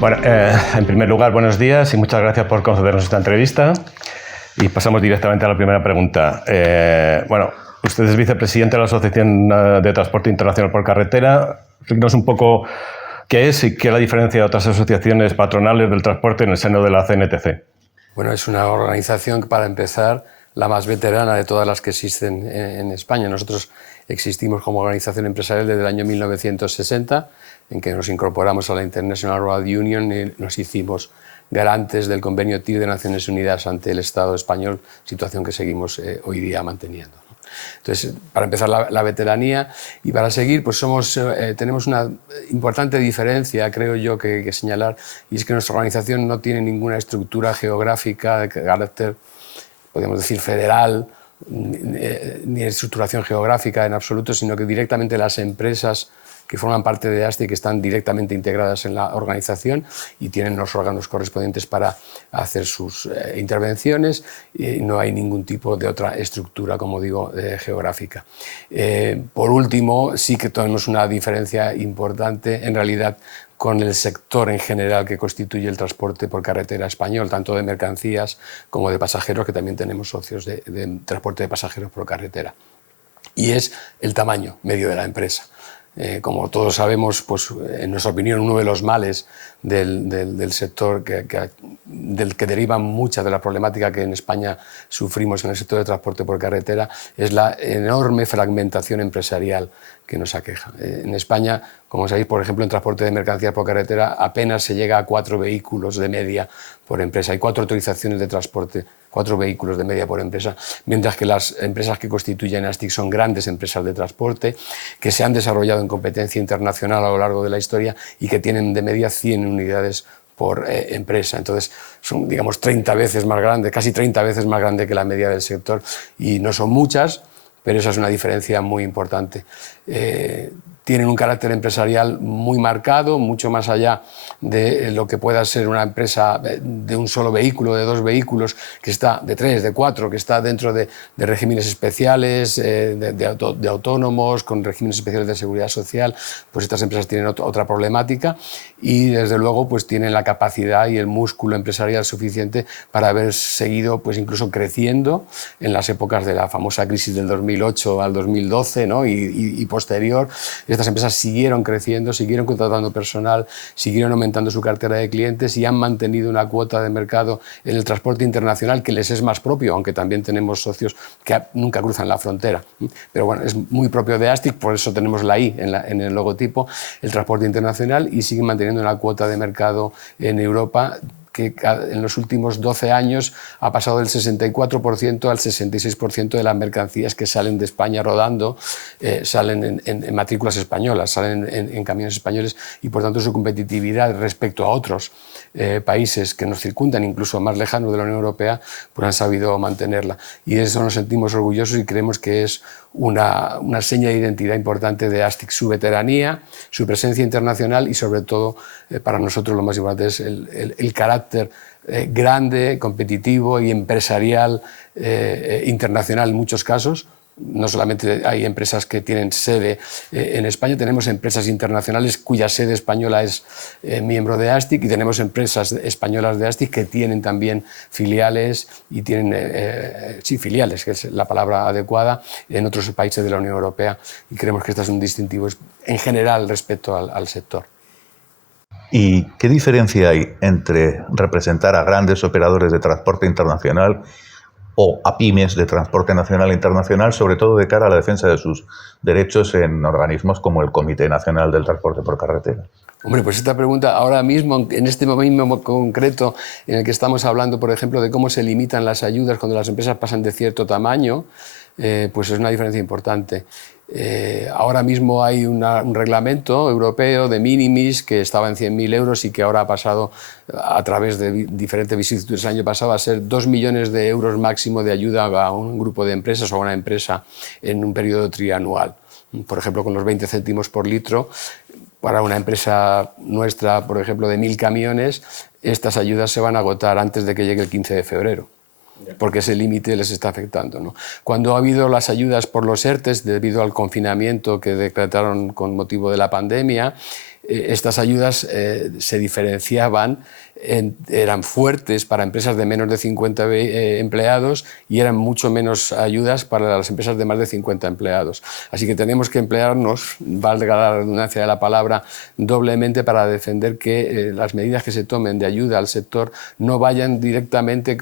Bueno, en primer lugar, buenos días y muchas gracias por concedernos esta entrevista. Y pasamos directamente a la primera pregunta. Bueno, usted es vicepresidente de la Asociación de Transporte Internacional por Carretera. Explíquenos un poco qué es y qué es la diferencia de otras asociaciones patronales del transporte en el seno de la CNTC. Bueno, es una organización que, para empezar, la más veterana de todas las que existen en España. Nosotros existimos como organización empresarial desde el año 1960, en que nos incorporamos a la International Road Union y nos hicimos garantes del convenio TIR de Naciones Unidas ante el Estado español, situación que seguimos hoy día manteniendo. Entonces, para empezar, la veteranía, y para seguir, pues tenemos una importante diferencia, creo yo, que señalar, y es que nuestra organización no tiene ninguna estructura geográfica de carácter, podríamos decir, federal, ni estructuración geográfica en absoluto, sino que directamente las empresas que forman parte de ASTIC están directamente integradas en la organización y tienen los órganos correspondientes para hacer sus intervenciones, y no hay ningún tipo de otra estructura, como digo, geográfica. Por último, sí que tenemos una diferencia importante, en realidad, con el sector en general que constituye el transporte por carretera español, tanto de mercancías como de pasajeros, que también tenemos socios de transporte de pasajeros por carretera. Y es el tamaño medio de la empresa. Como todos sabemos, pues, en nuestra opinión, uno de los males del sector del que deriva mucha de la problemática que en España sufrimos en el sector de transporte por carretera es la enorme fragmentación empresarial que nos aqueja. En España, como sabéis, por ejemplo, en transporte de mercancías por carretera apenas se llega a 4 vehículos de media por empresa. Hay 4 autorizaciones de transporte, 4 vehículos de media por empresa, mientras que las empresas que constituyen ASTIC son grandes empresas de transporte que se han desarrollado en competencia internacional a lo largo de la historia y que tienen de media 100 unidades por empresa. Entonces son, digamos, 30 veces más grandes, casi 30 veces más grande que la media del sector, y no son muchas, pero esa es una diferencia muy importante. Tienen un carácter empresarial muy marcado, mucho más allá de lo que pueda ser una empresa de un solo vehículo, de 2 vehículos, que está de 3, de 4, que está dentro de regímenes especiales, de autónomos, con regímenes especiales de seguridad social. Pues estas empresas tienen otra problemática y, desde luego, pues tienen la capacidad y el músculo empresarial suficiente para haber seguido, pues, incluso creciendo en las épocas de la famosa crisis del 2008 al 2012, ¿no? y posterior. Estas empresas siguieron creciendo, siguieron contratando personal, siguieron aumentando su cartera de clientes y han mantenido una cuota de mercado en el transporte internacional que les es más propio, aunque también tenemos socios que nunca cruzan la frontera. Pero bueno, es muy propio de ASTIC, por eso tenemos la I en el logotipo, el transporte internacional, y siguen manteniendo una cuota de mercado en Europa que en los últimos 12 años ha pasado del 64% al 66% de las mercancías que salen de España rodando salen en matrículas españolas, salen en camiones españoles, y por tanto su competitividad respecto a otros países que nos circundan, incluso más lejanos de la Unión Europea, pues han sabido mantenerla. Y de eso nos sentimos orgullosos y creemos que es una seña de identidad importante de ASTIC, su veteranía, su presencia internacional y, sobre todo, para nosotros lo más importante es el carácter grande, competitivo y empresarial internacional en muchos casos. No solamente hay empresas que tienen sede en España, tenemos empresas internacionales cuya sede española es miembro de ASTIC, y tenemos empresas españolas de ASTIC que tienen también filiales, y tienen, filiales, que es la palabra adecuada, en otros países de la Unión Europea, y creemos que este es un distintivo en general respecto al sector. ¿Y qué diferencia hay entre representar a grandes operadores de transporte internacional o a pymes de transporte nacional e internacional, sobre todo de cara a la defensa de sus derechos en organismos como el Comité Nacional del Transporte por Carretera? Hombre, pues esta pregunta ahora mismo, en este momento concreto en el que estamos hablando, por ejemplo, de cómo se limitan las ayudas cuando las empresas pasan de cierto tamaño, pues es una diferencia importante. Ahora mismo hay un reglamento europeo de minimis que estaba en 100.000 euros y que ahora ha pasado, a través de diferentes vicisitudes el año pasado, a ser 2 millones de euros máximo de ayuda a un grupo de empresas o a una empresa en un periodo trianual. Por ejemplo, con los 20 céntimos por litro, para una empresa nuestra, por ejemplo, de 1.000 camiones, estas ayudas se van a agotar antes de que llegue el 15 de febrero. Porque ese límite les está afectando, ¿no? Cuando ha habido las ayudas por los ERTEs, debido al confinamiento que decretaron con motivo de la pandemia, estas ayudas se diferenciaban, eran fuertes para empresas de menos de 50 empleados y eran mucho menos ayudas para las empresas de más de 50 empleados. Así que tenemos que emplearnos, valga la redundancia de la palabra, doblemente para defender que las medidas que se tomen de ayuda al sector no vayan directamente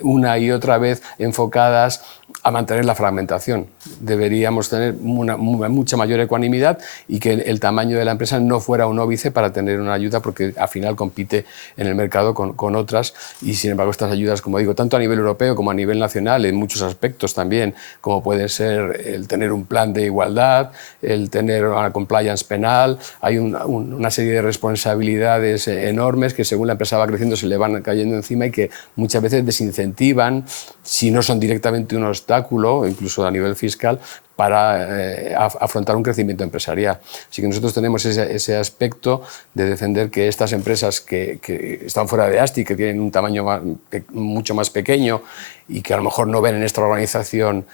una y otra vez enfocadas a mantener la fragmentación. Deberíamos tener mucha mayor ecuanimidad y que el tamaño de la empresa no fuera un óbice para tener una ayuda, porque al final compite en el mercado con otras, y sin embargo estas ayudas, como digo, tanto a nivel europeo como a nivel nacional, en muchos aspectos también, como puede ser el tener un plan de igualdad, el tener una compliance penal, hay una serie de responsabilidades enormes que según la empresa va creciendo se le van cayendo encima y que muchas veces desincentivan, si no son directamente un obstáculo, incluso a nivel fiscal, para afrontar un crecimiento empresarial. Así que nosotros tenemos ese aspecto de defender que estas empresas que están fuera de ASTI, que tienen un tamaño mucho más pequeño y que a lo mejor no ven en esta organización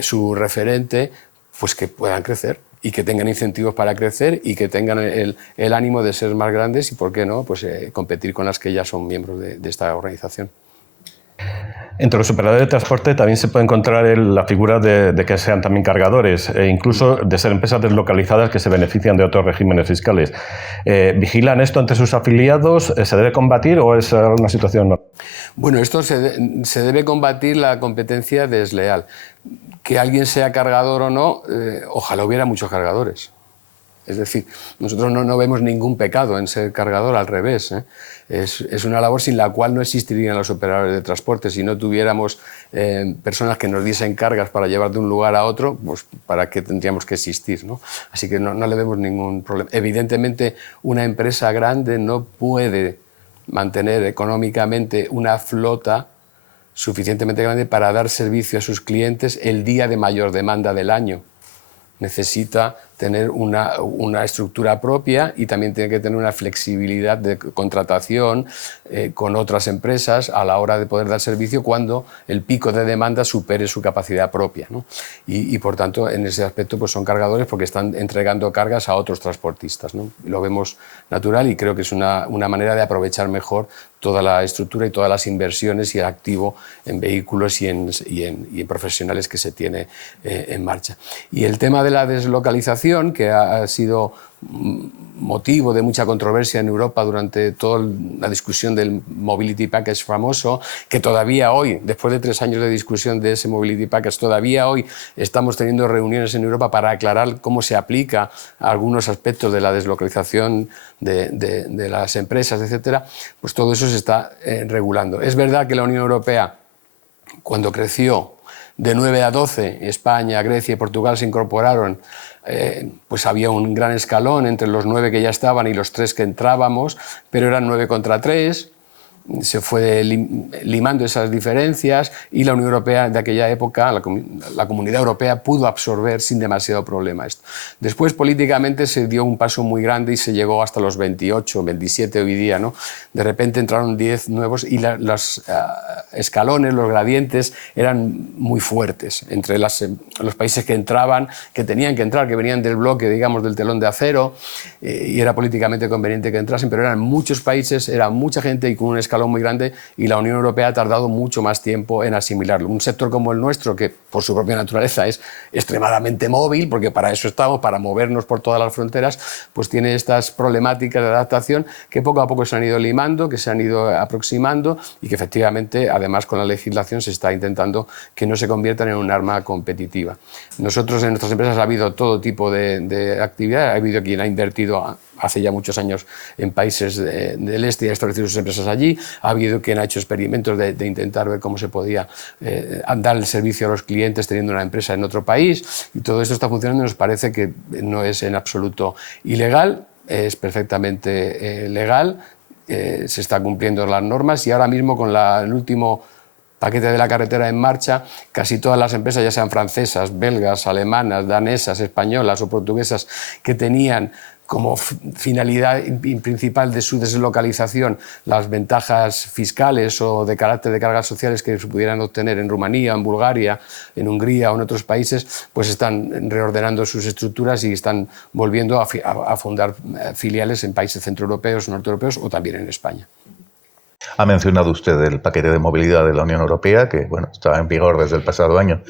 su referente, pues que puedan crecer y que tengan incentivos para crecer y que tengan el ánimo de ser más grandes y, ¿por qué no?, pues, competir con las que ya son miembros de esta organización. Entre los operadores de transporte también se puede encontrar la figura de que sean también cargadores e incluso de ser empresas deslocalizadas que se benefician de otros regímenes fiscales. ¿Vigilan esto entre sus afiliados? ¿Se debe combatir o es una situación no? Bueno, esto se debe combatir la competencia desleal. Que alguien sea cargador o no, ojalá hubiera muchos cargadores. Es decir, nosotros no vemos ningún pecado en ser cargador, al revés, ¿eh? Es una labor sin la cual no existirían los operadores de transporte. Si no tuviéramos personas que nos diesen cargas para llevar de un lugar a otro, pues ¿para qué tendríamos que existir, ¿no? Así que no le vemos ningún problema. Evidentemente, una empresa grande no puede mantener económicamente una flota suficientemente grande para dar servicio a sus clientes el día de mayor demanda del año. Necesita tener una estructura propia y también tiene que tener una flexibilidad de contratación con otras empresas a la hora de poder dar servicio cuando el pico de demanda supere su capacidad propia, ¿no? Y por tanto, en ese aspecto pues son cargadores porque están entregando cargas a otros transportistas, ¿no? Lo vemos natural y creo que es una manera de aprovechar mejor toda la estructura y todas las inversiones y el activo en vehículos y en profesionales que se tiene en marcha. Y el tema de la deslocalización, que ha sido motivo de mucha controversia en Europa durante toda la discusión del Mobility Package famoso, que todavía hoy, después de 3 años de discusión de ese Mobility Package, todavía hoy estamos teniendo reuniones en Europa para aclarar cómo se aplica a algunos aspectos de la deslocalización de las empresas, etcétera. Pues todo eso se está regulando. Es verdad que la Unión Europea, cuando creció de 9 a 12, España, Grecia y Portugal se incorporaron, pues había un gran escalón entre los 9 que ya estaban y los 3 que entrábamos, pero eran 9 contra 3, se fue limando esas diferencias y la Unión Europea de aquella época, la Comunidad Europea, pudo absorber sin demasiado problema esto. Después, políticamente, se dio un paso muy grande y se llegó hasta los 28, 27 hoy día, ¿no? De repente entraron 10 nuevos y los escalones, los gradientes eran muy fuertes entre los países que entraban, que tenían que entrar, que venían del bloque, digamos, del telón de acero, y era políticamente conveniente que entrasen, pero eran muchos países, era mucha gente y con un escalón muy grande, y la Unión Europea ha tardado mucho más tiempo en asimilarlo. Un sector como el nuestro, que por su propia naturaleza es extremadamente móvil, porque para eso estamos, para movernos por todas las fronteras, pues tiene estas problemáticas de adaptación que poco a poco se han ido limando, que se han ido aproximando y que efectivamente, además con la legislación, se está intentando que no se conviertan en un arma competitiva. Nosotros en nuestras empresas ha habido todo tipo de actividad, ha habido quien ha invertido hace ya muchos años en países del este y ha establecido sus empresas allí, ha habido quien ha hecho experimentos de intentar ver cómo se podía dar el servicio a los clientes teniendo una empresa en otro país, y todo esto está funcionando y nos parece que no es en absoluto ilegal, es perfectamente legal, se están cumpliendo las normas y ahora mismo con el último paquete de la carretera en marcha, casi todas las empresas, ya sean francesas, belgas, alemanas, danesas, españolas o portuguesas, que tenían como finalidad principal de su deslocalización las ventajas fiscales o de carácter de cargas sociales que se pudieran obtener en Rumanía, en Bulgaria, en Hungría o en otros países, pues están reordenando sus estructuras y están volviendo a fundar filiales en países centroeuropeos, norteeuropeos o también en España. Ha mencionado usted el paquete de movilidad de la Unión Europea, que bueno, estaba en vigor desde el pasado año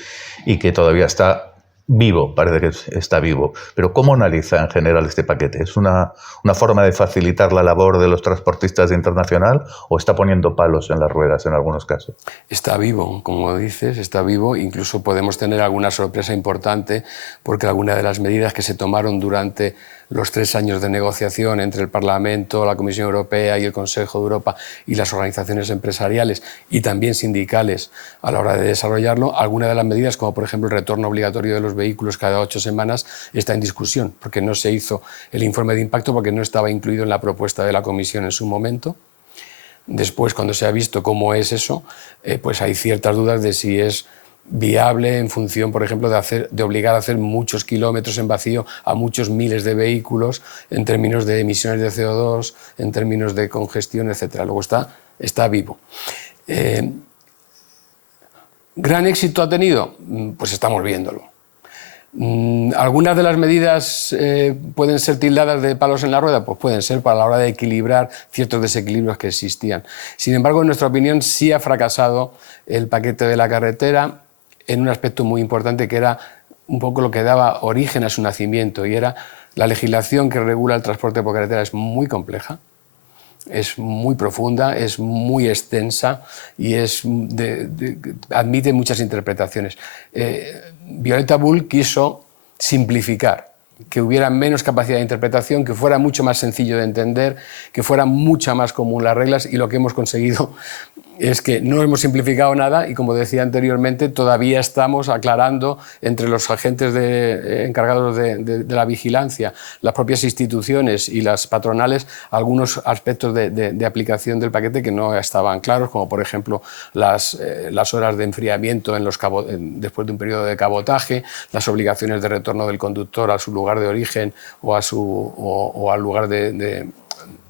y que todavía está vivo, parece que está vivo. Pero ¿cómo analiza en general este paquete? ¿Es una forma de facilitar la labor de los transportistas internacional o está poniendo palos en las ruedas en algunos casos? Está vivo, como dices, está vivo. Incluso podemos tener alguna sorpresa importante porque algunas de las medidas que se tomaron durante los 3 años de negociación entre el Parlamento, la Comisión Europea y el Consejo de Europa y las organizaciones empresariales y también sindicales a la hora de desarrollarlo, algunas de las medidas, como por ejemplo el retorno obligatorio de los vehículos cada 8 semanas, está en discusión porque no se hizo el informe de impacto porque no estaba incluido en la propuesta de la Comisión en su momento. Después, cuando se ha visto cómo es eso, pues hay ciertas dudas de si es viable en función, por ejemplo, de obligar a hacer muchos kilómetros en vacío a muchos miles de vehículos en términos de emisiones de CO2, en términos de congestión, etc. Luego está vivo. ¿Gran éxito ha tenido? Pues estamos viéndolo. ¿Algunas de las medidas pueden ser tildadas de palos en la rueda? Pues pueden ser para la hora de equilibrar ciertos desequilibrios que existían. Sin embargo, en nuestra opinión, sí ha fracasado el paquete de la carretera en un aspecto muy importante que era un poco lo que daba origen a su nacimiento, y era la legislación que regula el transporte por carretera es muy compleja, es muy profunda, es muy extensa y admite muchas interpretaciones. Violeta Bulc quiso simplificar, que hubiera menos capacidad de interpretación, que fuera mucho más sencillo de entender, que fuera mucho más común las reglas, y lo que hemos conseguido es que no hemos simplificado nada y, como decía anteriormente, todavía estamos aclarando entre los agentes encargados de la vigilancia, las propias instituciones y las patronales, algunos aspectos de aplicación del paquete que no estaban claros, como por ejemplo las horas de enfriamiento después de un periodo de cabotaje, las obligaciones de retorno del conductor a su lugar de origen o al lugar de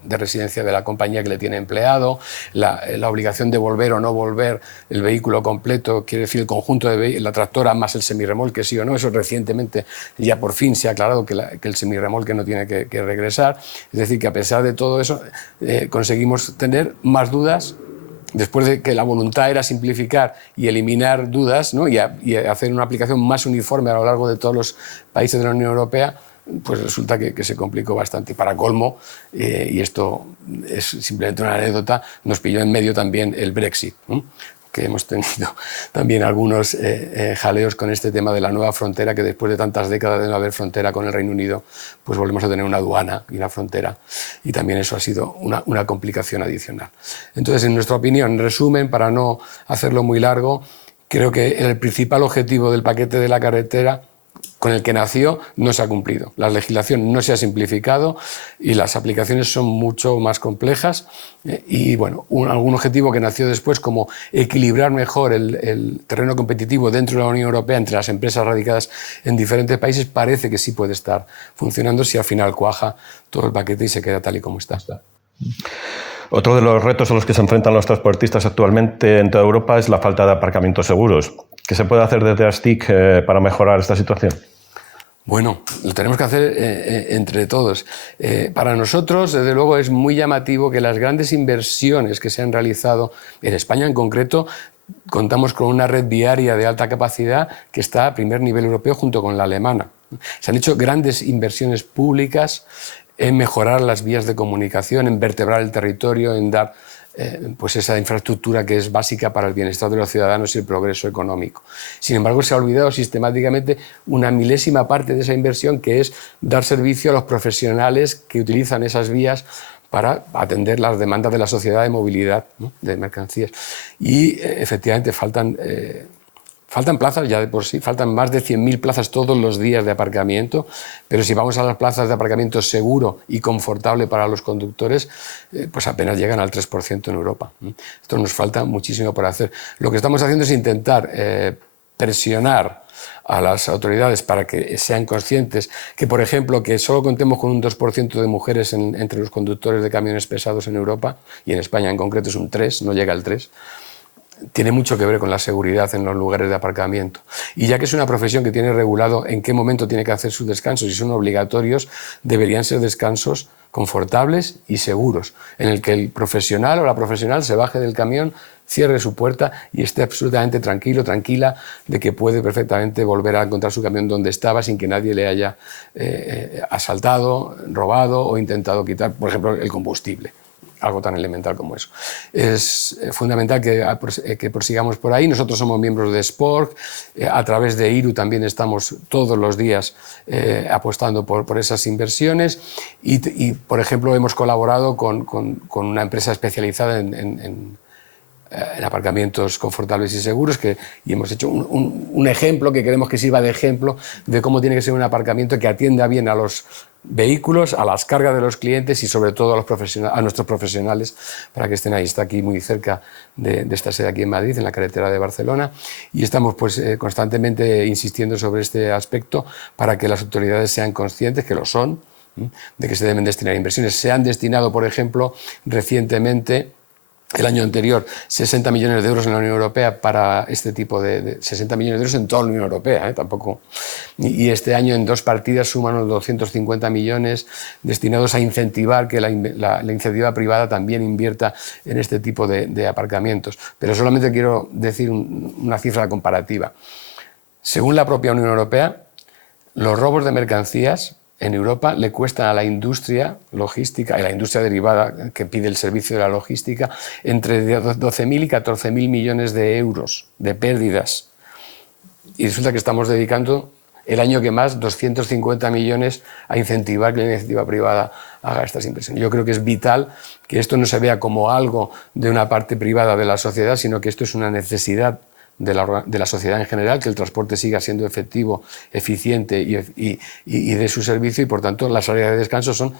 residencia de la compañía que le tiene empleado, la obligación de volver o no volver el vehículo completo, quiere decir el conjunto de la tractora más el semirremolque, sí o no. Eso recientemente ya por fin se ha aclarado que el semirremolque no tiene que regresar. Es decir, que a pesar de todo eso conseguimos tener más dudas. Después de que la voluntad era simplificar y eliminar dudas, ¿no? y hacer una aplicación más uniforme a lo largo de todos los países de la Unión Europea, pues resulta que se complicó bastante. Para colmo, y esto es simplemente una anécdota, nos pilló en medio también el Brexit, ¿no? Que hemos tenido también algunos jaleos con este tema de la nueva frontera, que después de tantas décadas de no haber frontera con el Reino Unido, pues volvemos a tener una aduana y una frontera, y también eso ha sido una complicación adicional. Entonces, en nuestra opinión, en resumen, para no hacerlo muy largo, creo que el principal objetivo del paquete de la carretera con el que nació no se ha cumplido. La legislación no se ha simplificado y las aplicaciones son mucho más complejas. Y bueno, algún objetivo que nació después, como equilibrar mejor el terreno competitivo dentro de la Unión Europea entre las empresas radicadas en diferentes países, parece que sí puede estar funcionando si al final cuaja todo el paquete y se queda tal y como está. Otro de los retos a los que se enfrentan los transportistas actualmente en toda Europa es la falta de aparcamientos seguros. ¿Qué se puede hacer desde ASTIC para mejorar esta situación? Bueno, lo tenemos que hacer entre todos. Para nosotros, desde luego, es muy llamativo que las grandes inversiones que se han realizado en España en concreto, contamos con una red viaria de alta capacidad que está a primer nivel europeo junto con la alemana. Se han hecho grandes inversiones públicas en mejorar las vías de comunicación, en vertebrar el territorio, en dar pues esa infraestructura que es básica para el bienestar de los ciudadanos y el progreso económico. Sin embargo, se ha olvidado sistemáticamente una milésima parte de esa inversión, que es dar servicio a los profesionales que utilizan esas vías para atender las demandas de la sociedad de movilidad, ¿no?, de mercancías. Y efectivamente faltan Faltan plazas ya de por sí, faltan más de 100.000 plazas todos los días de aparcamiento, pero si vamos a las plazas de aparcamiento seguro y confortable para los conductores, pues apenas llegan al 3% en Europa. Esto nos falta muchísimo por hacer. Lo que estamos haciendo es intentar presionar a las autoridades para que sean conscientes que, por ejemplo, que solo contemos con un 2% de mujeres entre los conductores de camiones pesados en Europa, y en España en concreto es un 3%, no llega al 3%, tiene mucho que ver con la seguridad en los lugares de aparcamiento. Y ya que es una profesión que tiene regulado en qué momento tiene que hacer sus descansos y son obligatorios, deberían ser descansos confortables y seguros, en el que el profesional o la profesional se baje del camión, cierre su puerta y esté absolutamente tranquilo, tranquila, de que puede perfectamente volver a encontrar su camión donde estaba sin que nadie le haya asaltado, robado o intentado quitar, por ejemplo, el combustible. Algo tan elemental como eso. Es fundamental que prosigamos por ahí. Nosotros somos miembros de SPORC, a través de IRU también estamos todos los días apostando por esas inversiones y, por ejemplo, hemos colaborado con una empresa especializada en aparcamientos confortables y seguros y hemos hecho un ejemplo que queremos que sirva de ejemplo de cómo tiene que ser un aparcamiento que atienda bien a los vehículos, a las cargas de los clientes y sobre todo a nuestros profesionales para que estén ahí. Está aquí muy cerca de esta sede aquí en Madrid, en la carretera de Barcelona, y estamos pues, constantemente insistiendo sobre este aspecto para que las autoridades sean conscientes, que lo son, de que se deben destinar inversiones. Se han destinado, por ejemplo, recientemente, el año anterior, 60 millones de euros en la Unión Europea para este tipo 60 millones de euros en toda la Unión Europea, tampoco. Y este año en 2 partidas suman unos 250 millones destinados a incentivar que la iniciativa privada también invierta en este tipo de aparcamientos. Pero solamente quiero decir una cifra comparativa. Según la propia Unión Europea, los robos de mercancías en Europa le cuestan a la industria logística y la industria derivada que pide el servicio de la logística entre 12.000 y 14.000 millones de euros de pérdidas. Y resulta que estamos dedicando el año que más 250 millones a incentivar que la iniciativa privada haga estas inversiones. Yo creo que es vital que esto no se vea como algo de una parte privada de la sociedad, sino que esto es una necesidad de la sociedad en general, que el transporte siga siendo efectivo, eficiente y de su servicio, y por tanto las áreas de descanso son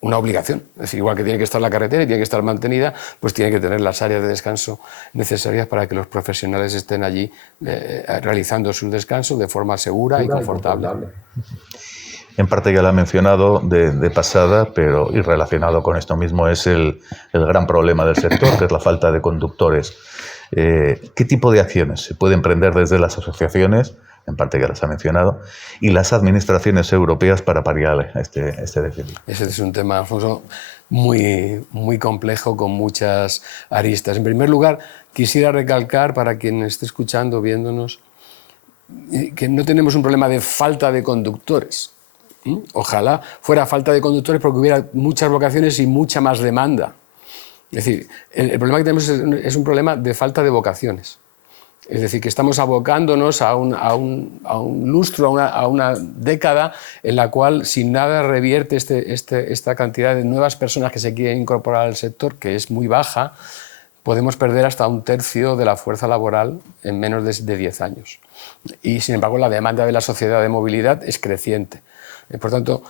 una obligación. Es decir, igual que tiene que estar la carretera y tiene que estar mantenida, pues tiene que tener las áreas de descanso necesarias para que los profesionales estén allí realizando sus descansos de forma segura y confortable. En parte ya lo ha mencionado de pasada, pero y relacionado con esto mismo es el gran problema del sector, que es la falta de conductores. ¿Qué tipo de acciones se pueden emprender desde las asociaciones, en parte ya las ha mencionado, y las administraciones europeas para paliar este déficit? Ese es un tema, Alfonso, muy, muy complejo, con muchas aristas. En primer lugar, quisiera recalcar para quien esté escuchando, viéndonos, que no tenemos un problema de falta de conductores. Ojalá fuera falta de conductores porque hubiera muchas vocaciones y mucha más demanda. Es decir, el problema que tenemos es un problema de falta de vocaciones. Es decir, que estamos abocándonos a un lustro, a una década en la cual, sin nada, revierte esta cantidad de nuevas personas que se quieren incorporar al sector, que es muy baja. Podemos perder hasta 1/3 de la fuerza laboral en menos de 10 años. Y, sin embargo, la demanda de la sociedad de movilidad es creciente. Por tanto,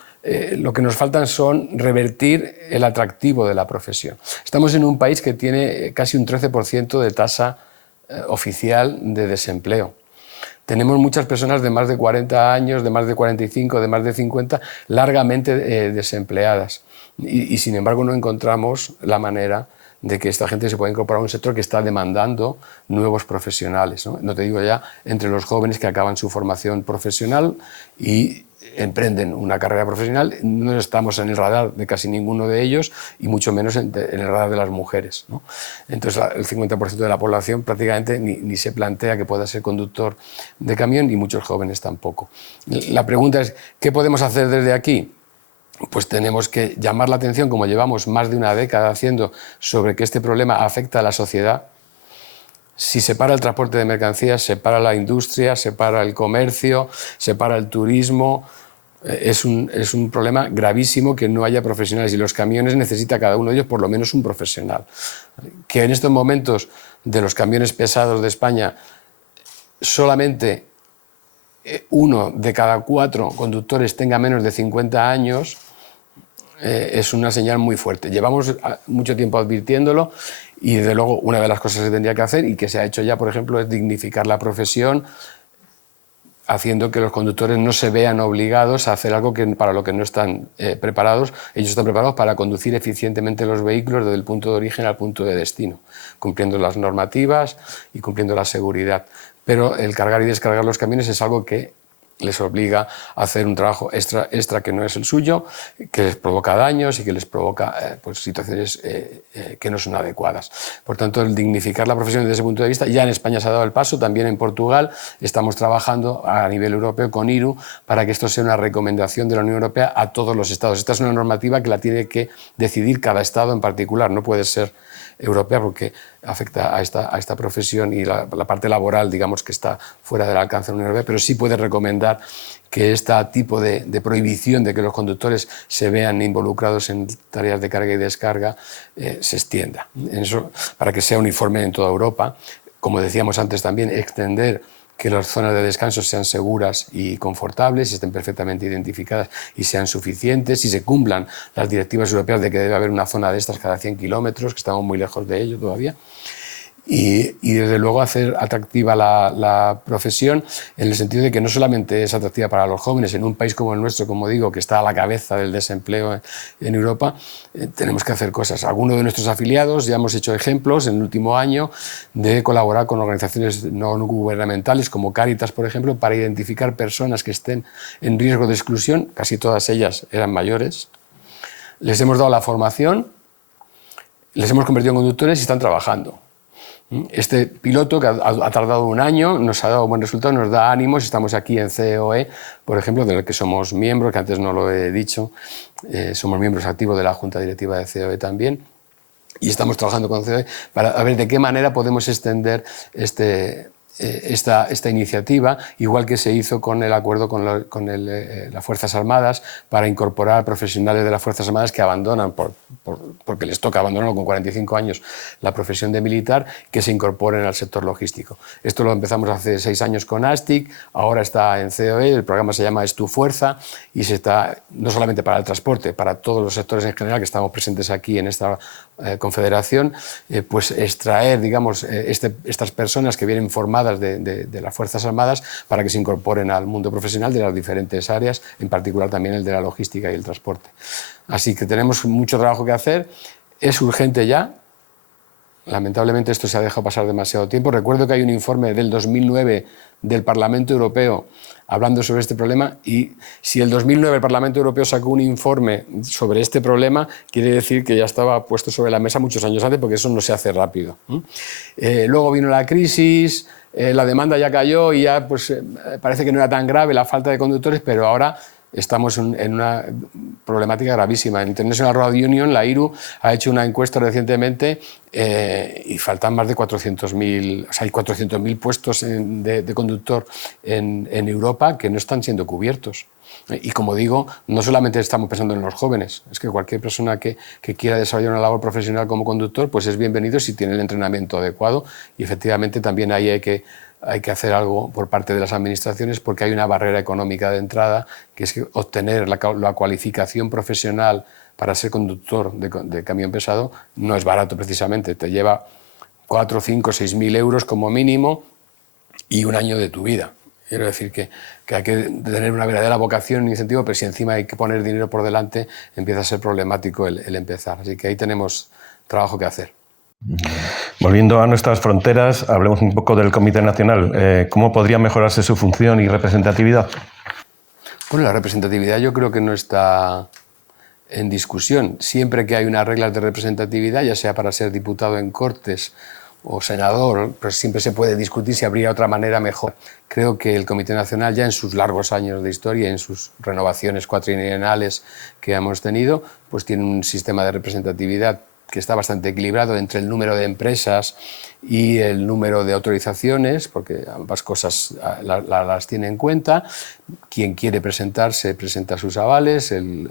lo que nos falta son revertir el atractivo de la profesión. Estamos en un país que tiene casi un 13% de tasa oficial de desempleo. Tenemos muchas personas de más de 40 años, de más de 45, de más de 50, largamente desempleadas. Y sin embargo no encontramos la manera de que esta gente se pueda incorporar a un sector que está demandando nuevos profesionales. No te digo ya entre los jóvenes que acaban su formación profesional y emprenden una carrera profesional, no estamos en el radar de casi ninguno de ellos y mucho menos en el radar de las mujeres, ¿no? Entonces el 50% de la población prácticamente ni se plantea que pueda ser conductor de camión y muchos jóvenes tampoco. La pregunta es, ¿qué podemos hacer desde aquí? Pues tenemos que llamar la atención, como llevamos más de una década haciendo, sobre que este problema afecta a la sociedad. Si se para el transporte de mercancías, se para la industria, se para el comercio, se para el turismo. Es un problema gravísimo que no haya profesionales, y los camiones necesita cada uno de ellos por lo menos un profesional. Que en estos momentos de los camiones pesados de España solamente 1 de cada 4 conductores tenga menos de 50 años, es una señal muy fuerte. Llevamos mucho tiempo advirtiéndolo y, desde luego, una de las cosas que se tendría que hacer y que se ha hecho ya, por ejemplo, es dignificar la profesión, haciendo que los conductores no se vean obligados a hacer algo para lo que no están preparados. Ellos están preparados para conducir eficientemente los vehículos desde el punto de origen al punto de destino, cumpliendo las normativas y cumpliendo la seguridad. Pero el cargar y descargar los camiones es algo que les obliga a hacer un trabajo extra que no es el suyo, que les provoca daños y que les provoca pues, situaciones que no son adecuadas. Por tanto, el dignificar la profesión desde ese punto de vista, ya en España se ha dado el paso, también en Portugal estamos trabajando a nivel europeo con IRU para que esto sea una recomendación de la Unión Europea a todos los estados. Esta es una normativa que la tiene que decidir cada estado en particular, no puede ser europea porque afecta a esta profesión y la parte laboral, digamos, que está fuera del alcance de la Unión Europea, pero sí puede recomendar que este tipo de prohibición de que los conductores se vean involucrados en tareas de carga y descarga se extienda. Eso, para que sea uniforme en toda Europa. Como decíamos antes también, extender que las zonas de descanso sean seguras y confortables, y estén perfectamente identificadas y sean suficientes, y se cumplan las directivas europeas de que debe haber una zona de estas cada 100 kilómetros, que estamos muy lejos de ello todavía. Y desde luego hacer atractiva la profesión en el sentido de que no solamente es atractiva para los jóvenes, en un país como el nuestro, como digo, que está a la cabeza del desempleo en Europa, tenemos que hacer cosas. Algunos de nuestros afiliados ya hemos hecho ejemplos en el último año de colaborar con organizaciones no gubernamentales como Cáritas, por ejemplo, para identificar personas que estén en riesgo de exclusión, casi todas ellas eran mayores. Les hemos dado la formación, les hemos convertido en conductores y están trabajando. Este piloto, que ha tardado un año, nos ha dado buen resultado, nos da ánimos. Estamos aquí en COE, por ejemplo, del que somos miembros, que antes no lo he dicho, somos miembros activos de la Junta Directiva de COE también, y estamos trabajando con COE para ver de qué manera podemos extender esta iniciativa, igual que se hizo con el acuerdo con las Fuerzas Armadas para incorporar profesionales de las Fuerzas Armadas que abandonan, porque les toca abandonar con 45 años la profesión de militar, que se incorporen al sector logístico. Esto lo empezamos hace 6 años con ASTIC, ahora está en COE, el programa se llama Es tu Fuerza, y se está, no solamente para el transporte, para todos los sectores en general que estamos presentes aquí en esta confederación, pues extraer, digamos, estas personas que vienen formadas de las Fuerzas Armadas para que se incorporen al mundo profesional de las diferentes áreas, en particular también el de la logística y el transporte. Así que tenemos mucho trabajo que hacer, es urgente ya. Lamentablemente esto se ha dejado pasar demasiado tiempo. Recuerdo que hay un informe del 2009 del Parlamento Europeo hablando sobre este problema, y si el 2009 el Parlamento Europeo sacó un informe sobre este problema, quiere decir que ya estaba puesto sobre la mesa muchos años antes, porque eso no se hace rápido. Luego vino la crisis, la demanda ya cayó y ya pues, parece que no era tan grave la falta de conductores, pero ahora estamos en una problemática gravísima. El International Road Union, la IRU, ha hecho una encuesta recientemente y faltan más de 400.000, o sea, hay 400.000 puestos de conductor en Europa que no están siendo cubiertos. Y como digo, no solamente estamos pensando en los jóvenes, es que cualquier persona que quiera desarrollar una labor profesional como conductor, pues es bienvenido si tiene el entrenamiento adecuado, y efectivamente también ahí hay que hacer algo por parte de las administraciones, porque hay una barrera económica de entrada, que es que obtener la cualificación profesional para ser conductor de camión pesado no es barato precisamente, te lleva 4, 5, 6.000 euros como mínimo y un año de tu vida. Quiero decir que hay que tener una verdadera vocación y incentivo, pero si encima hay que poner dinero por delante, empieza a ser problemático el empezar. Así que ahí tenemos trabajo que hacer. Volviendo a nuestras fronteras, hablemos un poco del Comité Nacional. ¿Cómo podría mejorarse su función y representatividad? Bueno, la representatividad yo creo que no está en discusión. Siempre que hay unas reglas de representatividad, ya sea para ser diputado en Cortes o senador, pues siempre se puede discutir si habría otra manera mejor. Creo que el Comité Nacional, ya en sus largos años de historia, en sus renovaciones cuatrienales que hemos tenido, pues tiene un sistema de representatividad que está bastante equilibrado entre el número de empresas y el número de autorizaciones, porque ambas cosas las tiene en cuenta. Quien quiere presentarse presenta sus avales, el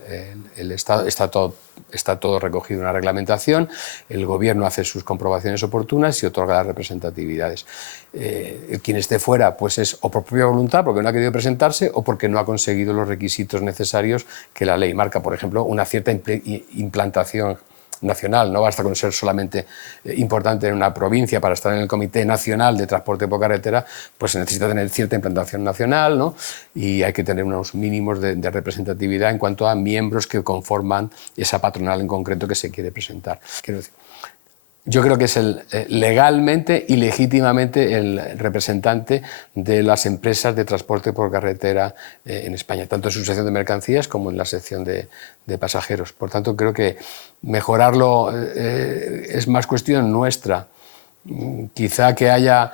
Estado está todo está todo recogido en una reglamentación, el gobierno hace sus comprobaciones oportunas y otorga las representatividades. Quien esté fuera pues es o por propia voluntad, porque no ha querido presentarse, o porque no ha conseguido los requisitos necesarios que la ley marca. Por ejemplo, una cierta implantación nacional. No basta con ser solamente importante en una provincia para estar en el Comité Nacional de Transporte por Carretera, pues se necesita tener cierta implantación nacional, ¿no? Y hay que tener unos mínimos de representatividad en cuanto a miembros que conforman esa patronal en concreto que se quiere presentar. Quiero decir, yo creo que es legalmente y legítimamente el representante de las empresas de transporte por carretera en España, tanto en su sección de mercancías como en la sección de pasajeros. Por tanto, creo que mejorarlo es más cuestión nuestra. Quizá que haya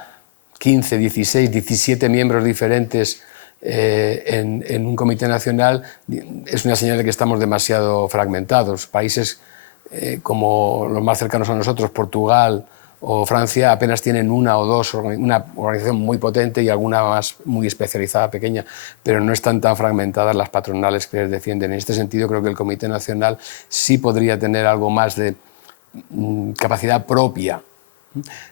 15, 16, 17 miembros diferentes en un comité nacional es una señal de que estamos demasiado fragmentados. Países como los más cercanos a nosotros, Portugal o Francia, apenas tienen una o dos, una organización muy potente y alguna más muy especializada, pequeña, pero no están tan fragmentadas las patronales que les defienden. En este sentido, creo que el Comité Nacional sí podría tener algo más de capacidad propia.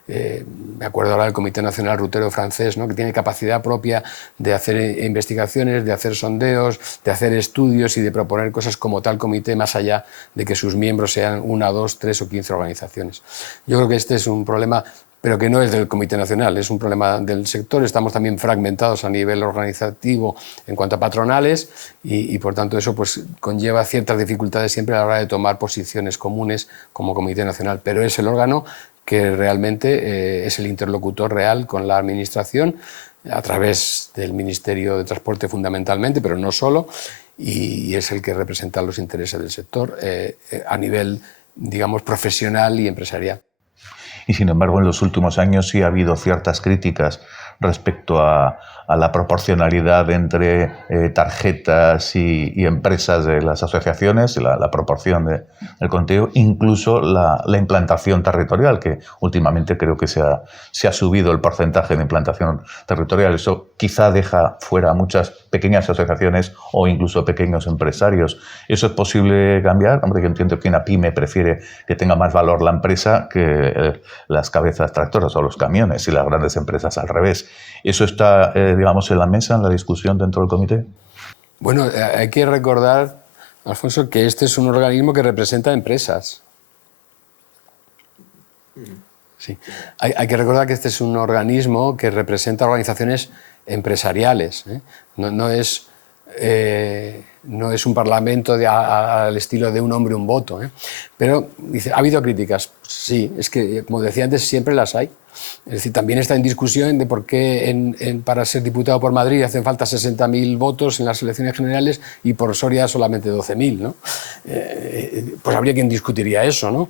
Me acuerdo ahora del Comité Nacional Rutero francés, ¿no? Que tiene capacidad propia de hacer investigaciones, de hacer sondeos, de hacer estudios y de proponer cosas como tal comité, más allá de que sus miembros sean 1, 2, 3 o 15 organizaciones. Yo creo que este es un problema, pero que no es del Comité Nacional, es un problema del sector. Estamos también fragmentados a nivel organizativo en cuanto a patronales y por tanto eso pues conlleva ciertas dificultades siempre a la hora de tomar posiciones comunes como Comité Nacional, pero es el órgano que realmente es el interlocutor real con la Administración, a través del Ministerio de Transporte fundamentalmente, pero no solo, y es el que representa los intereses del sector a nivel, digamos, profesional y empresarial. Y sin embargo, en los últimos años sí ha habido ciertas críticas respecto a la proporcionalidad entre tarjetas y empresas de las asociaciones, la proporción del conteo, incluso la implantación territorial, que últimamente creo que se ha subido el porcentaje de implantación territorial. Eso quizá deja fuera a muchas pequeñas asociaciones o incluso pequeños empresarios. ¿Eso es posible cambiar? Hombre, yo entiendo que una pyme prefiere que tenga más valor la empresa que las cabezas tractoras o los camiones, y las grandes empresas al revés. ¿Eso está, digamos, en la mesa, en la discusión dentro del comité? Bueno, hay que recordar, Alfonso, que este es un organismo que representa empresas. Sí. Hay que recordar que este es un organismo que representa organizaciones empresariales, ¿eh? No es un parlamento al estilo de un hombre, un voto, ¿eh? Pero dice, ¿ha habido críticas? Sí, es que, como decía antes, siempre las hay. Es decir, también está en discusión de por qué para ser diputado por Madrid hacen falta 60.000 votos en las elecciones generales y por Soria solamente 12.000, ¿no? Pues habría quien discutiría eso, ¿no?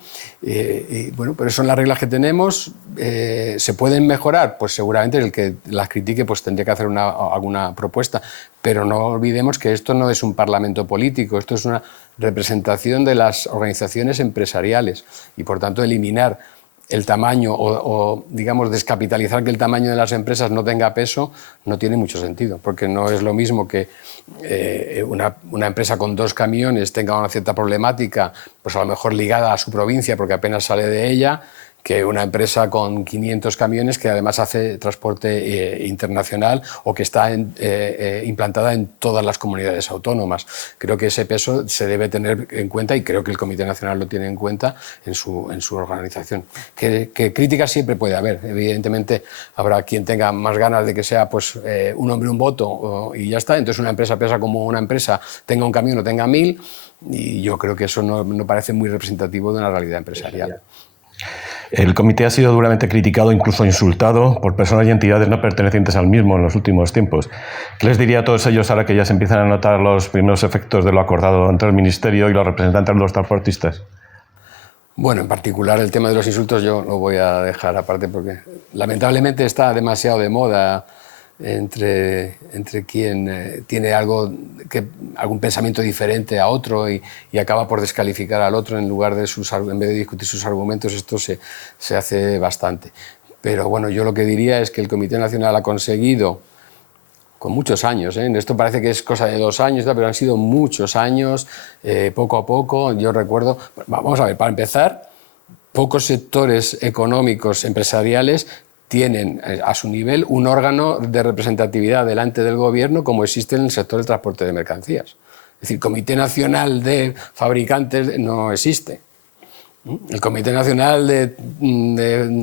Bueno, pero son las reglas que tenemos. ¿Se pueden mejorar? Pues seguramente el que las critique pues tendría que hacer alguna propuesta. Pero no olvidemos que esto no es un parlamento político, esto es una representación de las organizaciones empresariales y, por tanto, eliminar el tamaño o, digamos, descapitalizar que el tamaño de las empresas no tenga peso no tiene mucho sentido, porque no es lo mismo que una empresa con 2 camiones tenga una cierta problemática, pues a lo mejor ligada a su provincia porque apenas sale de ella, que una empresa con 500 camiones que además hace transporte internacional o que está implantada en todas las comunidades autónomas. Creo que ese peso se debe tener en cuenta y creo que el Comité Nacional lo tiene en cuenta en su organización. Que críticas siempre puede haber. Evidentemente habrá quien tenga más ganas de que sea pues, un hombre, un voto y ya está. Entonces una empresa pesa como una empresa, tenga un camión o tenga 1.000, y yo creo que eso no parece muy representativo de una realidad empresarial. El comité ha sido duramente criticado, incluso insultado, por personas y entidades no pertenecientes al mismo en los últimos tiempos. ¿Qué les diría a todos ellos ahora que ya se empiezan a notar los primeros efectos de lo acordado entre el Ministerio y los representantes de los transportistas? Bueno, en particular el tema de los insultos yo lo voy a dejar aparte porque lamentablemente está demasiado de moda entre quien tiene algún pensamiento diferente a otro y acaba por descalificar al otro en vez de discutir sus argumentos. Esto se hace bastante. Pero bueno, yo lo que diría es que el Comité Nacional ha conseguido con muchos años. Esto parece que es cosa de 2 años, pero han sido muchos años, poco a poco. Yo recuerdo, vamos a ver, para empezar, pocos sectores económicos empresariales tienen a su nivel un órgano de representatividad delante del gobierno como existe en el sector del transporte de mercancías. Es decir, Comité Nacional de Fabricantes no existe. El Comité Nacional de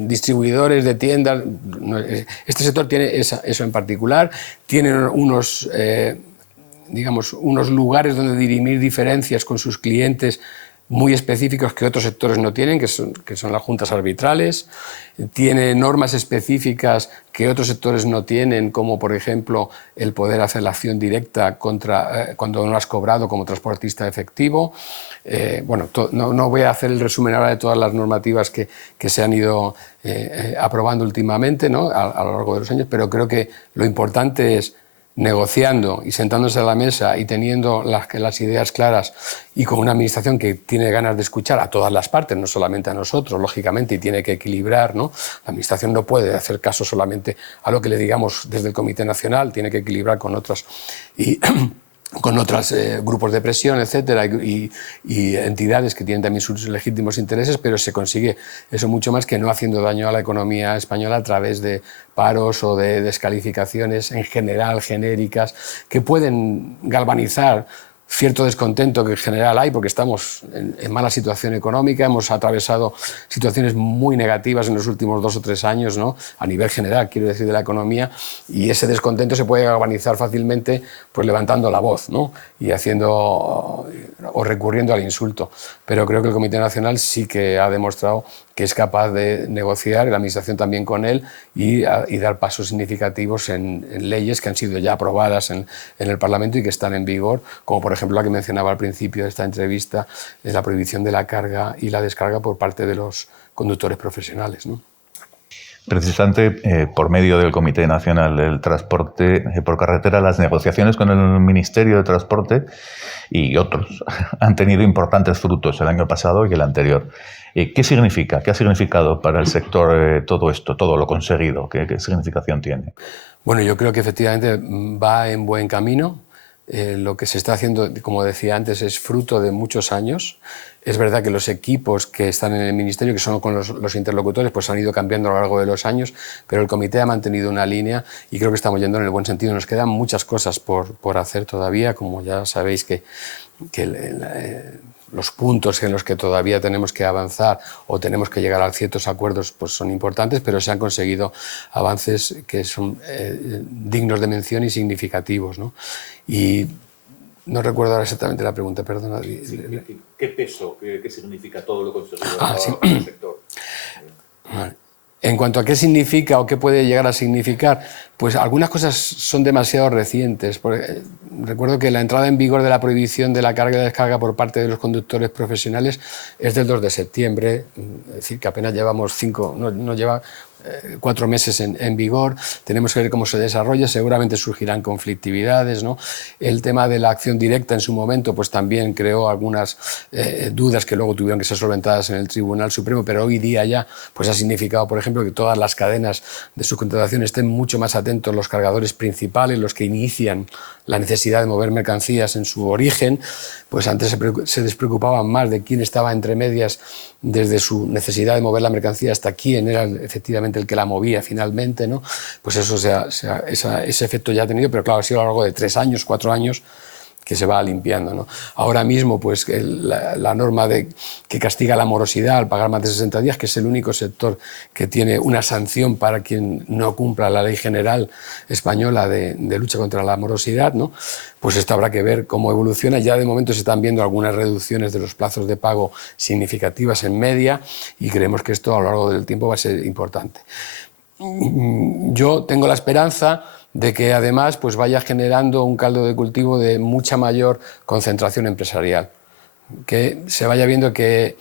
Distribuidores de Tiendas, este sector tiene eso en particular, tiene unos lugares donde dirimir diferencias con sus clientes muy específicos que otros sectores no tienen, que son las juntas arbitrales. Tiene normas específicas que otros sectores no tienen, como por ejemplo el poder hacer la acción directa cuando no has cobrado como transportista efectivo. No voy a hacer el resumen ahora de todas las normativas que se han ido aprobando últimamente, ¿no? a lo largo de los años, pero creo que lo importante es, negociando y sentándose a la mesa y teniendo las ideas claras y con una administración que tiene ganas de escuchar a todas las partes, no solamente a nosotros, lógicamente, y tiene que equilibrar, ¿no? La administración no puede hacer caso solamente a lo que le digamos desde el Comité Nacional, tiene que equilibrar con otras con otros grupos de presión, etcétera, y entidades que tienen también sus legítimos intereses, pero se consigue eso mucho más que no haciendo daño a la economía española a través de paros o de descalificaciones en general genéricas que pueden galvanizar cierto descontento que en general hay, porque estamos en mala situación económica, hemos atravesado situaciones muy negativas en los últimos 2 o 3 años, ¿no? A nivel general, quiero decir, de la economía, y ese descontento se puede galvanizar fácilmente pues levantando la voz, ¿no? Y haciendo o recurriendo al insulto. Pero creo que el Comité Nacional sí que ha demostrado que es capaz de negociar, y la Administración también con él, y dar pasos significativos en leyes que han sido ya aprobadas en el Parlamento y que están en vigor, como por ejemplo la que mencionaba al principio de esta entrevista, la prohibición de la carga y la descarga por parte de los conductores profesionales, ¿no? Precisamente por medio del Comité Nacional del Transporte por Carretera, las negociaciones con el Ministerio de Transporte y otros han tenido importantes frutos el año pasado y el anterior. ¿Qué significa? ¿Qué ha significado para el sector todo esto, todo lo conseguido? ¿Qué significación tiene? Bueno, yo creo que efectivamente va en buen camino. Lo que se está haciendo, como decía antes, es fruto de muchos años. Es verdad que los equipos que están en el Ministerio, que son con los interlocutores, pues han ido cambiando a lo largo de los años, pero el Comité ha mantenido una línea y creo que estamos yendo en el buen sentido. Nos quedan muchas cosas por hacer todavía, como ya sabéis que los puntos en los que todavía tenemos que avanzar o tenemos que llegar a ciertos acuerdos pues son importantes, pero se han conseguido avances que son dignos de mención y significativos, ¿no? Y no recuerdo ahora exactamente la pregunta, perdona. ¿Qué peso, qué significa todo lo conseguido en el sector? Vale. En cuanto a qué significa o qué puede llegar a significar, pues algunas cosas son demasiado recientes. Recuerdo que la entrada en vigor de la prohibición de la carga y descarga por parte de los conductores profesionales es del 2 de septiembre, es decir, que apenas llevamos 4 meses en vigor. Tenemos que ver cómo se desarrolla, seguramente surgirán conflictividades, ¿no? El tema de la acción directa en su momento pues también creó algunas dudas que luego tuvieron que ser solventadas en el Tribunal Supremo, pero hoy día ya pues ha significado, por ejemplo, que todas las cadenas de subcontratación estén mucho más atentos los cargadores principales, los que inician la necesidad de mover mercancías en su origen, pues antes se despreocupaban más de quién estaba entre medias desde su necesidad de mover la mercancía hasta quién era efectivamente el que la movía finalmente, ¿no? Pues eso ese efecto ya ha tenido, pero claro, ha sido a lo largo de 3 años, 4 años que se va limpiando, ¿no? Ahora mismo, pues la norma que castiga la morosidad al pagar más de 60 días, que es el único sector que tiene una sanción para quien no cumpla la ley general española de lucha contra la morosidad, ¿no? Pues esto habrá que ver cómo evoluciona. Ya de momento se están viendo algunas reducciones de los plazos de pago significativas en media y creemos que esto a lo largo del tiempo va a ser importante. Yo tengo la esperanza de que además pues vaya generando un caldo de cultivo de mucha mayor concentración empresarial, que se vaya viendo que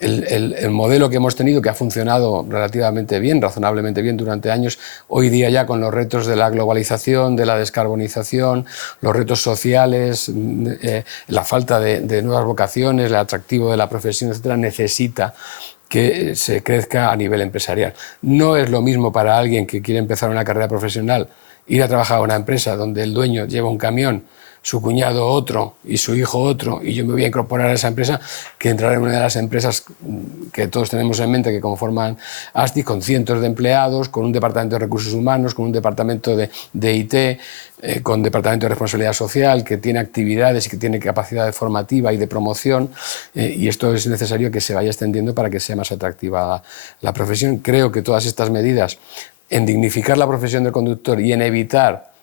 el modelo que hemos tenido, que ha funcionado relativamente bien, razonablemente bien durante años, hoy día ya con los retos de la globalización, de la descarbonización, los retos sociales, la falta de nuevas vocaciones, el atractivo de la profesión, etcétera, necesita que se crezca a nivel empresarial. No es lo mismo para alguien que quiere empezar una carrera profesional ir a trabajar a una empresa donde el dueño lleva un camión, su cuñado otro y su hijo otro, y yo me voy a incorporar a esa empresa, que entrar en una de las empresas que todos tenemos en mente que conforman ASTI, con cientos de empleados, con un departamento de recursos humanos, con un departamento de IT, con departamento de responsabilidad social, que tiene actividades y que tiene capacidad formativa y de promoción, y esto es necesario que se vaya extendiendo para que sea más atractiva la profesión. Creo que todas estas medidas en dignificar la profesión del conductor y en evitar,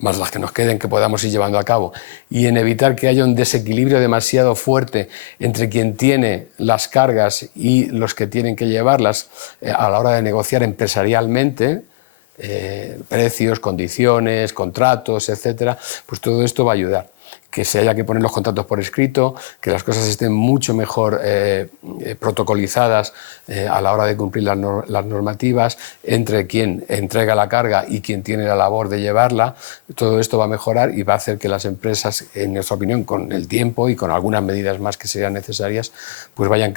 más las que nos queden que podamos ir llevando a cabo, y en evitar que haya un desequilibrio demasiado fuerte entre quien tiene las cargas y los que tienen que llevarlas a la hora de negociar empresarialmente, precios, condiciones, contratos, etcétera, pues todo esto va a ayudar. Que se haya que poner los contratos por escrito, que las cosas estén mucho mejor protocolizadas a la hora de cumplir las normativas, entre quien entrega la carga y quien tiene la labor de llevarla. Todo esto va a mejorar y va a hacer que las empresas, en nuestra opinión, con el tiempo y con algunas medidas más que sean necesarias, pues vayan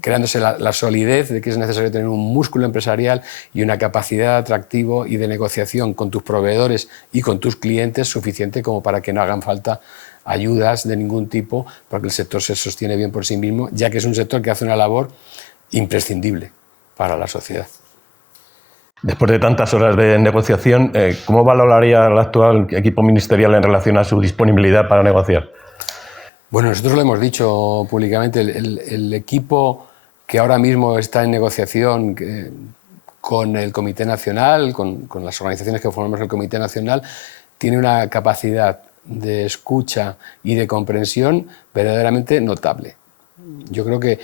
creándose la solidez de que es necesario tener un músculo empresarial y una capacidad de atractivo y de negociación con tus proveedores y con tus clientes suficiente como para que no hagan falta ayudas de ningún tipo, porque el sector se sostiene bien por sí mismo, ya que es un sector que hace una labor imprescindible para la sociedad. Después de tantas horas de negociación, ¿cómo valoraría el actual equipo ministerial en relación a su disponibilidad para negociar? Bueno, nosotros lo hemos dicho públicamente, el equipo que ahora mismo está en negociación con el Comité Nacional, con las organizaciones que formamos el Comité Nacional, tiene una capacidad de escucha y de comprensión verdaderamente notable. Yo creo que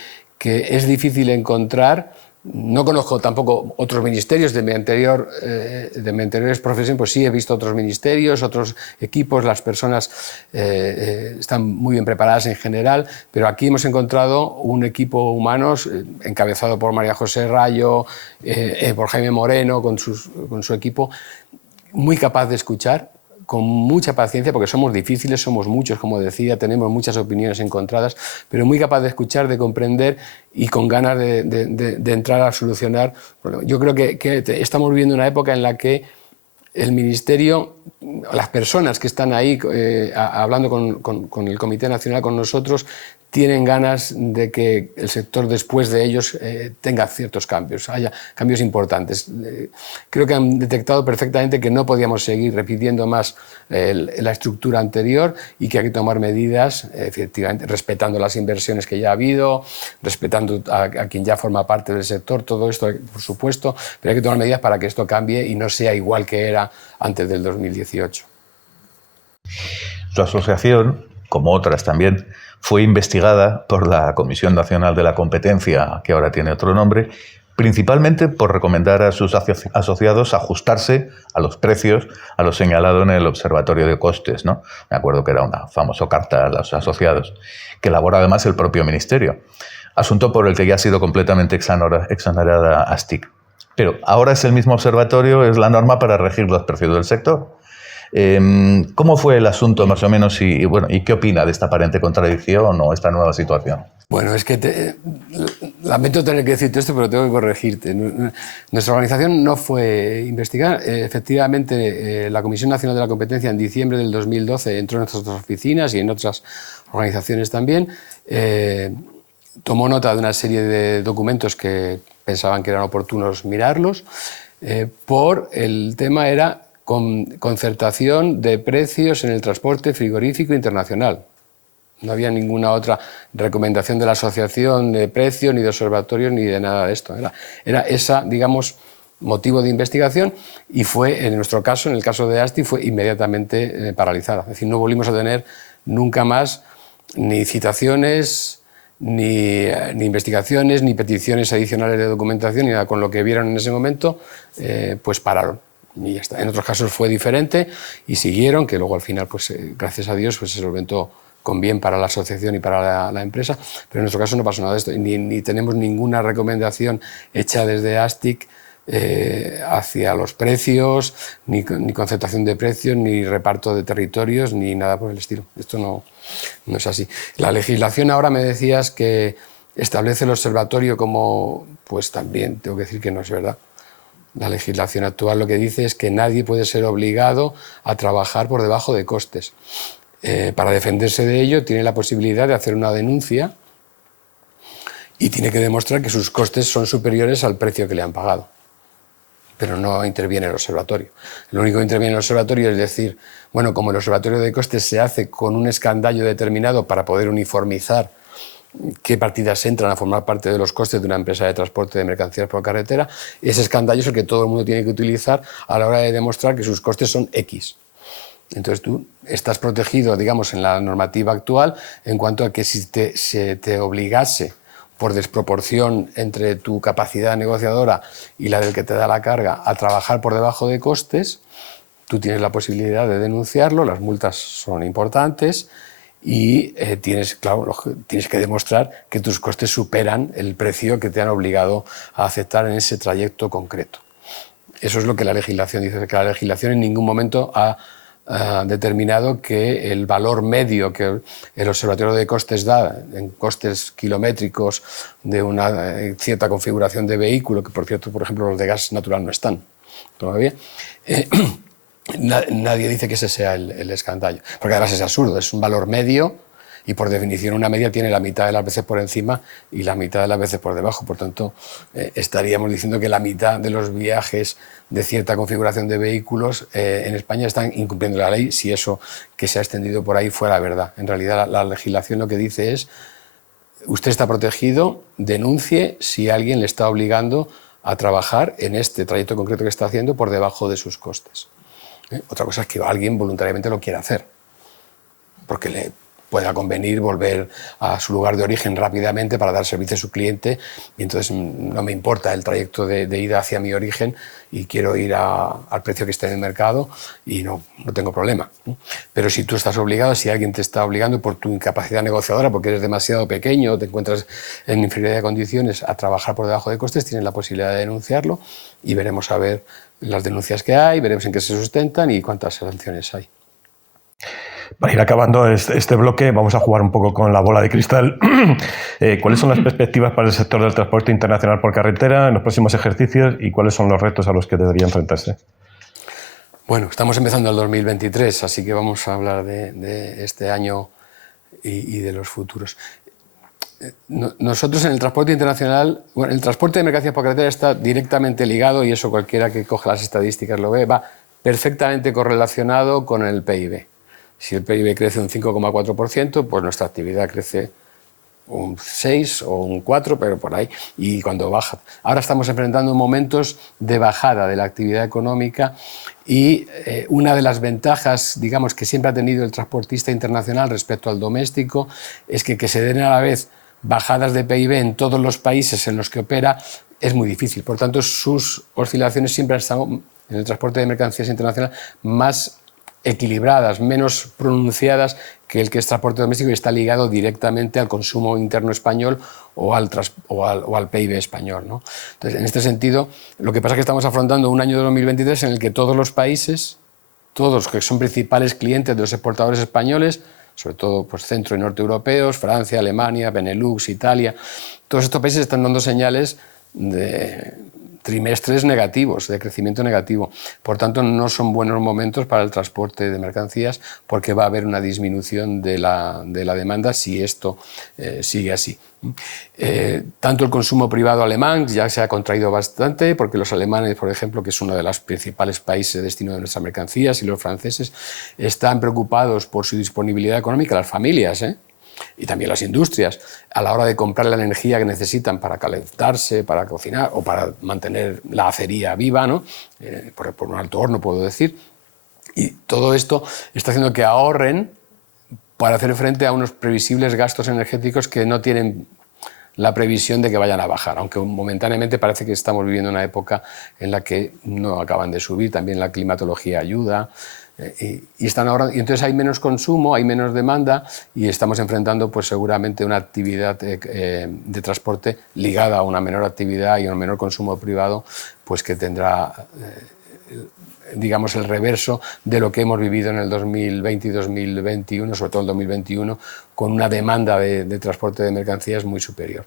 es difícil encontrar. No conozco tampoco otros ministerios de mi anteriores profesión, pues sí he visto otros ministerios, otros equipos, las personas están muy bien preparadas en general, pero aquí hemos encontrado un equipo humanos encabezado por María José Rayo, por Jaime Moreno, con su equipo, muy capaz de escuchar, con mucha paciencia, porque somos difíciles, somos muchos, como decía, tenemos muchas opiniones encontradas, pero muy capaz de escuchar, de comprender y con ganas de entrar a solucionar problemas. Yo creo que estamos viviendo una época en la que el Ministerio, las personas que están ahí hablando con el Comité Nacional, con nosotros, tienen ganas de que el sector después de ellos tenga ciertos cambios, haya cambios importantes. Creo que han detectado perfectamente que no podíamos seguir repitiendo más la estructura anterior y que hay que tomar medidas, efectivamente, respetando las inversiones que ya ha habido, respetando a quien ya forma parte del sector, todo esto, por supuesto, pero hay que tomar medidas para que esto cambie y no sea igual que era antes del 2018. Su asociación, como otras también, fue investigada por la Comisión Nacional de la Competencia, que ahora tiene otro nombre, principalmente por recomendar a sus asociados ajustarse a los precios, a lo señalado en el Observatorio de Costes, ¿no? Me acuerdo que era una famosa carta a los asociados, que elabora además el propio Ministerio, asunto por el que ya ha sido completamente exonerada ASTIC. Pero ahora es el mismo observatorio, es la norma para regir los precios del sector. ¿Cómo fue el asunto más o menos y qué opina de esta aparente contradicción o esta nueva situación? Bueno, es que lamento tener que decirte esto, pero tengo que corregirte. Nuestra organización no fue investigada. Efectivamente, la Comisión Nacional de la Competencia en diciembre del 2012 entró en nuestras oficinas y en otras organizaciones también. Tomó nota de una serie de documentos que pensaban que eran oportunos mirarlos. Por el tema era concertación de precios en el transporte frigorífico internacional. No había ninguna otra recomendación de la asociación de precios, ni de observatorios, ni de nada de esto. Era esa, digamos, motivo de investigación y fue, en nuestro caso, en el caso de ASTI, fue inmediatamente paralizada. Es decir, no volvimos a tener nunca más ni citaciones, ni investigaciones, ni peticiones adicionales de documentación, ni nada. Con lo que vieron en ese momento, pues pararon. Y ya está. En otros casos fue diferente y siguieron, que luego al final, pues gracias a Dios, pues se solventó con bien para la asociación y para la empresa, pero en nuestro caso no pasó nada de esto, ni tenemos ninguna recomendación hecha desde ASTIC hacia los precios, ni concertación de precios, ni reparto de territorios, ni nada por el estilo. Esto no es así. La legislación ahora me decías que establece el observatorio como, pues también tengo que decir que no es verdad. La legislación actual lo que dice es que nadie puede ser obligado a trabajar por debajo de costes. Para defenderse de ello tiene la posibilidad de hacer una denuncia y tiene que demostrar que sus costes son superiores al precio que le han pagado. Pero no interviene el observatorio. Lo único que interviene el observatorio es decir, bueno, como el observatorio de costes se hace con un escandallo determinado para poder uniformizar qué partidas entran a formar parte de los costes de una empresa de transporte de mercancías por carretera, ese escandallo es el que todo el mundo tiene que utilizar a la hora de demostrar que sus costes son X. Entonces tú estás protegido, digamos, en la normativa actual en cuanto a que si se te obligase por desproporción entre tu capacidad negociadora y la del que te da la carga a trabajar por debajo de costes, tú tienes la posibilidad de denunciarlo, las multas son importantes y tienes que demostrar que tus costes superan el precio que te han obligado a aceptar en ese trayecto concreto. Eso es lo que la legislación dice, que la legislación en ningún momento ha determinado que el valor medio que el observatorio de costes da en costes kilométricos de una cierta configuración de vehículo, que por cierto, por ejemplo, los de gas natural no están todavía, nadie dice que ese sea el escandallo, porque además es absurdo, es un valor medio y por definición una media tiene la mitad de las veces por encima y la mitad de las veces por debajo. Por tanto, estaríamos diciendo que la mitad de los viajes de cierta configuración de vehículos en España están incumpliendo la ley, si eso que se ha extendido por ahí fuera verdad. En realidad la legislación lo que dice es, usted está protegido, denuncie si alguien le está obligando a trabajar en este trayecto concreto que está haciendo por debajo de sus costes. Otra cosa es que alguien voluntariamente lo quiera hacer, porque le pueda convenir volver a su lugar de origen rápidamente para dar servicio a su cliente y entonces no me importa el trayecto de ida hacia mi origen y quiero ir al precio que esté en el mercado y no tengo problema. Pero si tú estás obligado, si alguien te está obligando por tu incapacidad negociadora, porque eres demasiado pequeño o te encuentras en inferioridad de condiciones a trabajar por debajo de costes, tienes la posibilidad de denunciarlo y veremos a ver las denuncias que hay, veremos en qué se sustentan y cuántas sanciones hay. Para ir acabando este bloque, vamos a jugar un poco con la bola de cristal. ¿Cuáles son las perspectivas para el sector del transporte internacional por carretera en los próximos ejercicios y cuáles son los retos a los que debería enfrentarse? Bueno, estamos empezando el 2023, así que vamos a hablar de este año y de los futuros. Nosotros en el transporte internacional, bueno, el transporte de mercancías por carretera está directamente ligado, y eso cualquiera que coja las estadísticas lo ve, va perfectamente correlacionado con el PIB. Si el PIB crece un 5,4%, pues nuestra actividad crece un 6 o un 4, pero por ahí, y cuando baja. Ahora estamos enfrentando momentos de bajada de la actividad económica y una de las ventajas, digamos, que siempre ha tenido el transportista internacional respecto al doméstico es que se den a la vez bajadas de PIB en todos los países en los que opera es muy difícil. Por tanto, sus oscilaciones siempre han estado en el transporte de mercancías internacional más equilibradas, menos pronunciadas que el que es transporte doméstico y está ligado directamente al consumo interno español o al PIB español, ¿no? Entonces, en este sentido, lo que pasa es que estamos afrontando un año de 2023 en el que todos los países, todos que son principales clientes de los exportadores españoles, sobre todo pues, centro y norte europeos, Francia, Alemania, Benelux, Italia, todos estos países están dando señales de trimestres negativos, de crecimiento negativo. Por tanto, no son buenos momentos para el transporte de mercancías porque va a haber una disminución de la demanda si esto sigue así. Tanto el consumo privado alemán ya se ha contraído bastante porque los alemanes, por ejemplo, que es uno de los principales países de destino de nuestras mercancías, y los franceses están preocupados por su disponibilidad económica, las familias, y también las industrias, a la hora de comprar la energía que necesitan para calentarse, para cocinar o para mantener la acería viva, ¿no? Por un alto horno, puedo decir. Y todo esto está haciendo que ahorren para hacer frente a unos previsibles gastos energéticos que no tienen la previsión de que vayan a bajar, aunque momentáneamente parece que estamos viviendo una época en la que no acaban de subir, también la climatología ayuda. Y están ahorrando, y entonces hay menos consumo, hay menos demanda y estamos enfrentando pues, seguramente una actividad de transporte ligada a una menor actividad y a un menor consumo privado, pues que tendrá digamos, el reverso de lo que hemos vivido en el 2020 y 2021, sobre todo el 2021, con una demanda de transporte de mercancías muy superior.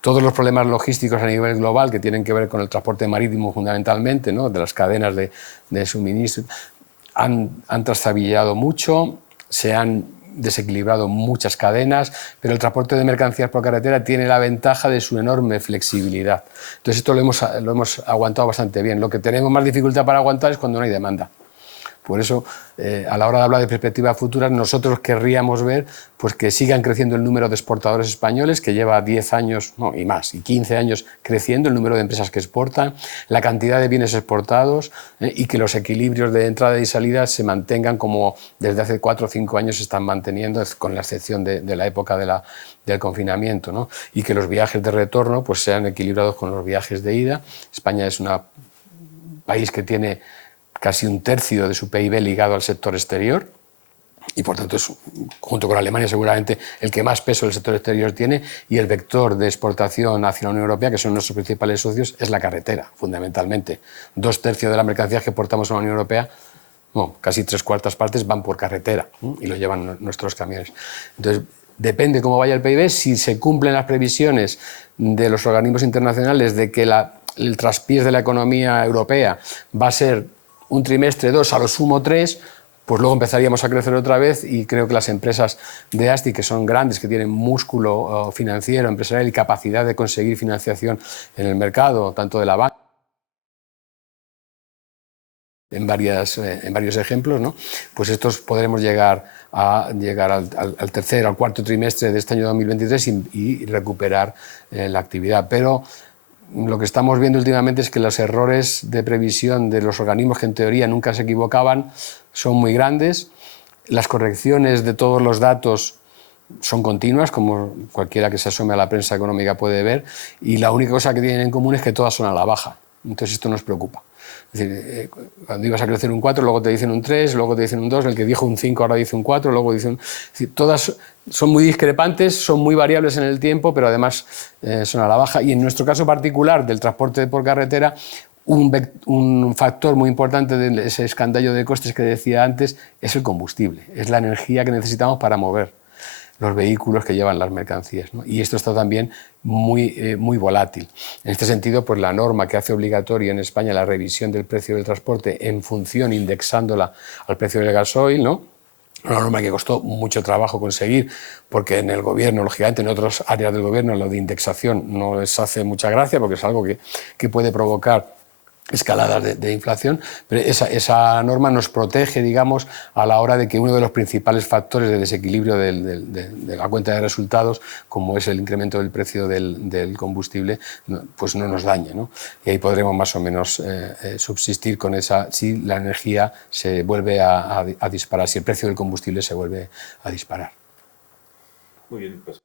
Todos los problemas logísticos a nivel global que tienen que ver con el transporte marítimo fundamentalmente, ¿no?, de las cadenas de suministro, han trastabillado mucho, se han desequilibrado muchas cadenas, pero el transporte de mercancías por carretera tiene la ventaja de su enorme flexibilidad. Entonces esto lo hemos aguantado bastante bien. Lo que tenemos más dificultad para aguantar es cuando no hay demanda. Por eso, a la hora de hablar de perspectivas futuras, nosotros querríamos ver pues, que sigan creciendo el número de exportadores españoles, que lleva 10 años no, y más, y 15 años creciendo el número de empresas que exportan, la cantidad de bienes exportados y que los equilibrios de entrada y salida se mantengan como desde hace 4 o 5 años se están manteniendo, con la excepción de la época del confinamiento, ¿no? Y que los viajes de retorno pues, sean equilibrados con los viajes de ida. España es un país que tiene casi un tercio de su PIB ligado al sector exterior y por tanto es, junto con Alemania, seguramente el que más peso del sector exterior tiene, y el vector de exportación hacia la Unión Europea, que son nuestros principales socios, es la carretera, fundamentalmente. 2/3 de las mercancías que exportamos a la Unión Europea, bueno, casi 3/4 partes van por carretera y lo llevan nuestros camiones. Entonces, depende cómo vaya el PIB, si se cumplen las previsiones de los organismos internacionales de que el traspiés de la economía europea va a ser un trimestre, 2, a lo sumo 3, pues luego empezaríamos a crecer otra vez, y creo que las empresas de ASTI, que son grandes, que tienen músculo financiero, empresarial y capacidad de conseguir financiación en el mercado, tanto de la banca, en varios ejemplos, ¿no?, pues estos podremos llegar al tercer, al cuarto trimestre de este año 2023 y recuperar la actividad. Pero lo que estamos viendo últimamente es que los errores de previsión de los organismos que en teoría nunca se equivocaban son muy grandes. Las correcciones de todos los datos son continuas, como cualquiera que se asome a la prensa económica puede ver, y la única cosa que tienen en común es que todas son a la baja. Entonces esto nos preocupa. Es decir, cuando ibas a crecer un 4, luego te dicen un 3, luego te dicen un 2, el que dijo un 5 ahora dice un 4, luego dice un... Es decir, todas son muy discrepantes, son muy variables en el tiempo, pero además son a la baja. Y en nuestro caso particular del transporte por carretera, un factor muy importante de ese escandallo de costes que decía antes es el combustible, es la energía que necesitamos para mover los vehículos que llevan las mercancías, ¿no? Y esto está también muy volátil. En este sentido, pues la norma que hace obligatoria en España la revisión del precio del transporte en función, indexándola al precio del gasoil, ¿no?, una norma que costó mucho trabajo conseguir, porque en el gobierno, lógicamente, en otras áreas del gobierno, lo de indexación no les hace mucha gracia, porque es algo que puede provocar escaladas de inflación, pero esa norma nos protege, digamos, a la hora de que uno de los principales factores de desequilibrio de la cuenta de resultados, como es el incremento del precio del combustible, pues no nos dañe, ¿no? Y ahí podremos más o menos subsistir con esa, si la energía se vuelve a disparar, si el precio del combustible se vuelve a disparar. Muy bien, pues.